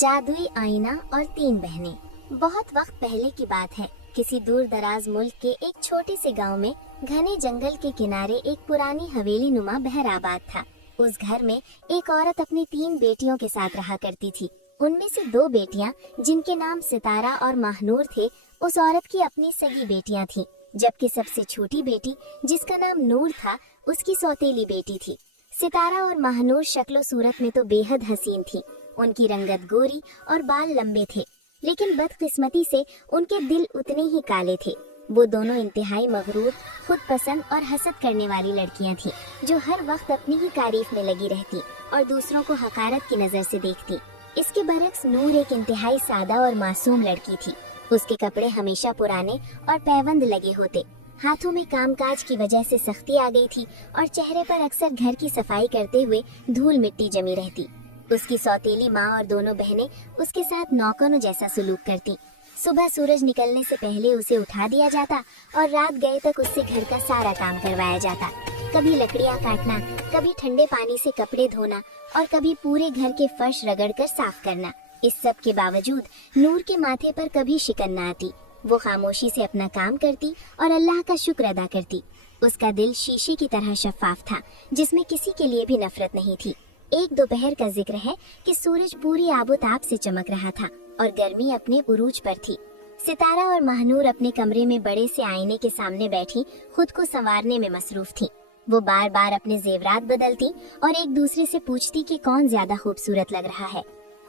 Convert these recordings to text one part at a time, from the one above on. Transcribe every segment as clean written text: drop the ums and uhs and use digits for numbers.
जादुई आईना और 3 बहनें। बहुत वक्त पहले की बात है। किसी दूर दराज मुल्क के एक छोटे से गांव में घने जंगल के किनारे एक पुरानी हवेली नुमा बहराबाद था। उस घर में एक औरत अपनी 3 बेटियों के साथ रहा करती थी। उनमें से 2 बेटियां, जिनके नाम सितारा और माहनूर थे, उस औरत की अपनी सगी बेटियां थीं, जबकि सबसे छोटी बेटी, जिसका नाम नूर था, उसकी सौतेली बेटी थी। सितारा और माहनूर शक्लो सूरत में तो बेहद हसीन थी। उनकी रंगत गोरी और बाल लंबे थे, लेकिन बदकिस्मती से उनके दिल उतने ही काले थे। वो दोनों इंतहाई मगरूर, खुद पसंद और हसद करने वाली लड़कियां थीं, जो हर वक्त अपनी ही तारीफ में लगी रहती और दूसरों को हकारत की नजर से देखती। इसके बरक्स नूर एक इंतहाई सादा और मासूम लड़की थी। उसके कपड़े हमेशा पुराने और पैबंद लगे होते, हाथों में कामकाज की वजह से सख्ती आ गई थी और चेहरे पर अक्सर घर की सफाई करते हुए धूल मिट्टी जमी रहती। उसकी सौतेली माँ और दोनों बहनें उसके साथ नौकरों जैसा सलूक करती। सुबह सूरज निकलने से पहले उसे उठा दिया जाता और रात गए तक उससे घर का सारा काम करवाया जाता। कभी लकड़ियाँ काटना, कभी ठंडे पानी से कपड़े धोना और कभी पूरे घर के फर्श रगड़कर साफ करना। इस सब के बावजूद नूर के माथे पर कभी शिकन न आती। वो खामोशी से अपना काम करती और अल्लाह का शुक्र अदा करती। उसका दिल शीशे की तरह शफाफ था, जिसमें किसी के लिए भी नफरत नहीं थी। एक दोपहर का जिक्र है कि सूरज पूरी आबोताब से चमक रहा था और गर्मी अपने उरूज पर थी। सितारा और माहनूर अपने कमरे में बड़े से आईने के सामने बैठी खुद को संवारने में मसरूफ थी। वो बार बार अपने जेवरात बदलती और एक दूसरे से पूछती कि कौन ज्यादा खूबसूरत लग रहा है।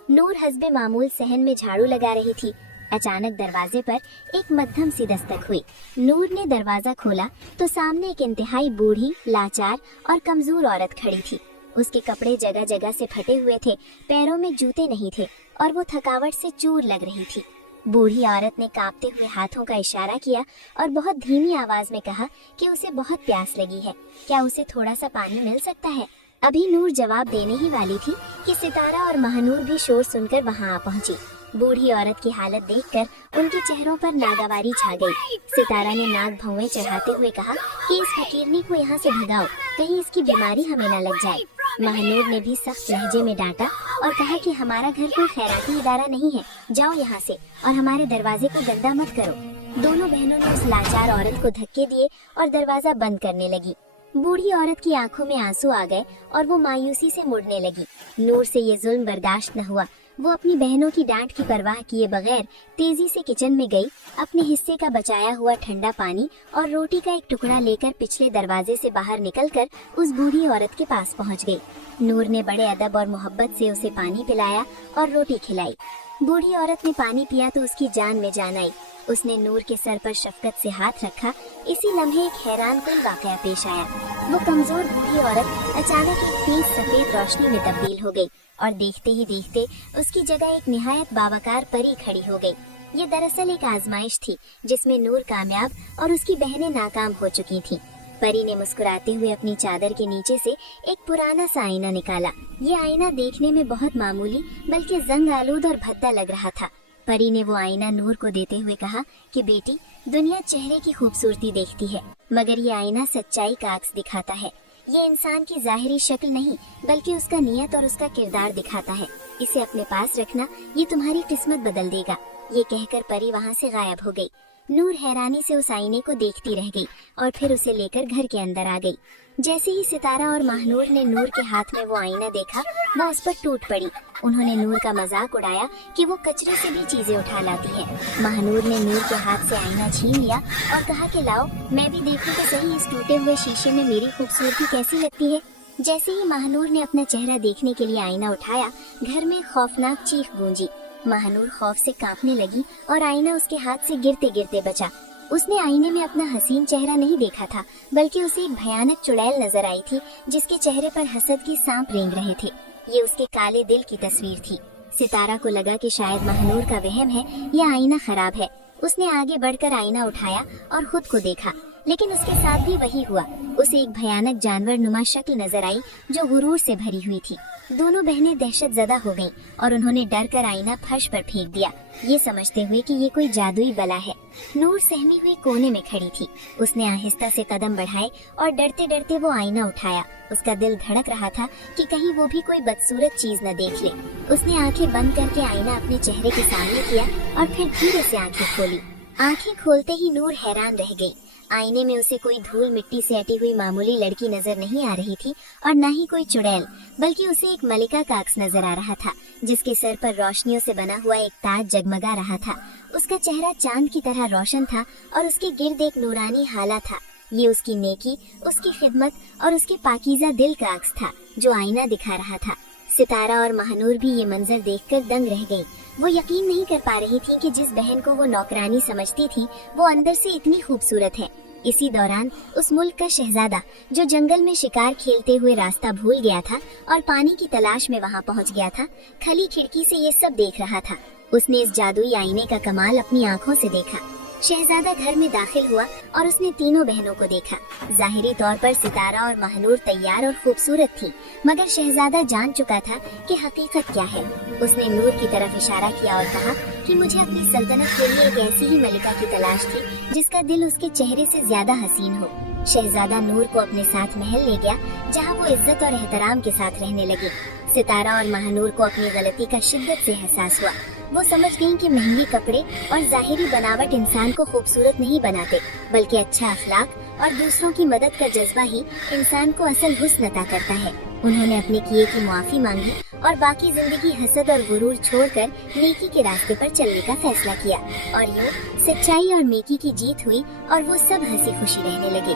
नूर हस्बे मामूल सहन में झाड़ू लगा रही थी। अचानक दरवाजे पर एक मध्यम सी दस्तक हुई। नूर ने दरवाजा खोला तो सामने एक इंतहाई बूढ़ी, लाचार और कमजोर औरत खड़ी थी। उसके कपड़े जगह जगह से फटे हुए थे, पैरों में जूते नहीं थे और वो थकावट से चूर लग रही थी। बूढ़ी औरत ने कांपते हुए हाथों का इशारा किया और बहुत धीमी आवाज में कहा कि उसे बहुत प्यास लगी है, क्या उसे थोड़ा सा पानी मिल सकता है। अभी नूर जवाब देने ही वाली थी कि सितारा और माहनूर भी शोर सुनकर वहां आ पहुंची। बूढ़ी औरत की हालत देखकर उनके चेहरों पर नागवारी छा गई। सितारा ने नाक भौवें चढ़ाते हुए कहा कि इस फकीरनी को यहाँ से भगाओ, कहीं इसकी बीमारी हमें न लग जाए। माहनूर ने भी सख्त लहजे में डांटा और कहा कि हमारा घर कोई खैराती इदारा नहीं है, जाओ यहाँ से और हमारे दरवाजे को गंदा मत करो। दोनों बहनों ने उस लाचार औरत को धक्के दिए और दरवाजा बंद करने लगी। बूढ़ी औरत की आंखों में आंसू आ गए और वो मायूसी से मुड़ने लगी। नूर से ये जुल्म बर्दाश्त न हुआ। वो अपनी बहनों की डांट की परवाह किए बगैर तेजी से किचन में गई। अपने हिस्से का बचाया हुआ ठंडा पानी और रोटी का एक टुकड़ा लेकर पिछले दरवाजे से बाहर निकलकर उस बूढ़ी औरत के पास पहुंच गई। नूर ने बड़े अदब और मोहब्बत से उसे पानी पिलाया और रोटी खिलाई। बूढ़ी औरत ने पानी पिया तो उसकी जान में जान आई। उसने नूर के सर पर शफकत से हाथ रखा। इसी लम्हे एक हैरान कुन वाकया पेश आया। वो कमजोर बूढ़ी औरत अचानक एक तेज सफेद रोशनी में तब्दील हो गई और देखते ही देखते उसकी जगह एक निहायत बावकार परी खड़ी हो गई। ये दरअसल एक आजमाइश थी जिसमें नूर कामयाब और उसकी बहनें नाकाम हो चुकी थीं। परी ने मुस्कुराते हुए अपनी चादर के नीचे से एक पुराना सा आईना निकाला। ये आईना देखने में बहुत मामूली बल्कि जंग आलूद और भद्दा लग रहा था। परी ने वो आईना नूर को देते हुए कहा कि बेटी, दुनिया चेहरे की खूबसूरती देखती है, मगर ये आईना सच्चाई का अक्स दिखाता है। ये इंसान की जाहिरी शक्ल नहीं बल्कि उसका नियत और उसका किरदार दिखाता है। इसे अपने पास रखना, ये तुम्हारी किस्मत बदल देगा। ये कहकर परी वहाँ से गायब हो गई। नूर हैरानी से उस आईने को देखती रह गई और फिर उसे लेकर घर के अंदर आ गई। जैसे ही सितारा और माहनूर ने नूर के हाथ में वो आईना देखा, वो उस पर टूट पड़ी। उन्होंने नूर का मजाक उड़ाया कि वो कचरे से भी चीजें उठा लाती है। माहनूर ने नूर के हाथ से आईना छीन लिया और कहा कि लाओ, मैं भी देखूं तो सही इस टूटे हुए शीशे में मेरी खूबसूरती कैसी लगती है। जैसे ही माहनूर ने अपना चेहरा देखने के लिए आईना उठाया, घर में खौफनाक चीख गूंजी। माहनूर खौफ से कांपने लगी और आईना उसके हाथ से गिरते गिरते बचा। उसने आईने में अपना हसीन चेहरा नहीं देखा था, बल्कि उसे एक भयानक चुड़ैल नजर आई थी, जिसके चेहरे पर हसद की सांप रेंग रहे थे। ये उसके काले दिल की तस्वीर थी। सितारा को लगा कि शायद माहनूर का वहम है या आईना खराब है। उसने आगे बढ़कर आईना उठाया और खुद को देखा, लेकिन उसके साथ भी वही हुआ। उसे एक भयानक जानवर नुमा शक्ल नजर आई जो गुरूर से भरी हुई थी। दोनों बहनें दहशत ज़दा हो गईं और उन्होंने डर कर आईना फर्श पर फेंक दिया, ये समझते हुए कि ये कोई जादुई बला है। नूर सहमी हुई कोने में खड़ी थी। उसने आहिस्ता से कदम बढ़ाए और डरते डरते वो आईना उठाया। उसका दिल धड़क रहा था कि कहीं वो भी कोई बदसूरत चीज न देख ले। उसने आंखें बंद करके आईना अपने चेहरे के सामने किया और फिर धीरे से आंखें खोली। आंखें खोलते ही नूर हैरान रह गई। आईने में उसे कोई धूल मिट्टी से अटी हुई मामूली लड़की नजर नहीं आ रही थी और न ही कोई चुड़ैल, बल्कि उसे एक मलिका का अक्स नजर आ रहा था, जिसके सर पर रोशनियों से बना हुआ एक ताज जगमगा रहा था। उसका चेहरा चांद की तरह रोशन था और उसके गिर्द एक नूरानी हाला था। ये उसकी नेकी, उसकी खिदमत और उसके पाकीज़ा दिल का अक्स था जो आईना दिखा रहा था। सितारा और महानूर भी ये मंजर देखकर दंग रह गईं। वो यकीन नहीं कर पा रही थी कि जिस बहन को वो नौकरानी समझती थी वो अंदर से इतनी खूबसूरत है। इसी दौरान उस मुल्क का शहजादा जो जंगल में शिकार खेलते हुए रास्ता भूल गया था और पानी की तलाश में वहाँ पहुँच गया था, खली खिड़की से ये सब देख रहा था। उसने इस जादुई आईने का कमाल अपनी आंखों से देखा। शहजादा घर में दाखिल हुआ और उसने तीनों बहनों को देखा। जाहिरी तौर पर सितारा और महानूर तैयार और खूबसूरत थी, मगर शहजादा जान चुका था कि हकीकत क्या है। उसने नूर की तरफ इशारा किया और कहा कि मुझे अपनी सल्तनत के लिए एक ऐसी ही मलिका की तलाश थी जिसका दिल उसके चेहरे से ज्यादा हसीन हो। शहजादा नूर को अपने साथ महल ले गया, जहाँ वो इज्जत और एहतराम के साथ रहने लगे। सितारा और महानूर को अपनी गलती का शिद्दत से एहसास हुआ। वो समझ गईं कि महंगे कपड़े और जाहिरी बनावट इंसान को खूबसूरत नहीं बनाते, बल्कि अच्छा अखलाक और दूसरों की मदद का जज्बा ही इंसान को असल हुस्न अता करता है। उन्होंने अपने किए की मुआफी मांगी और बाकी जिंदगी हसद और गुरूर छोड़कर नेकी के रास्ते पर चलने का फैसला किया और यूं सच्चाई और नेकी की जीत हुई और वो सब हंसी खुशी रहने लगे।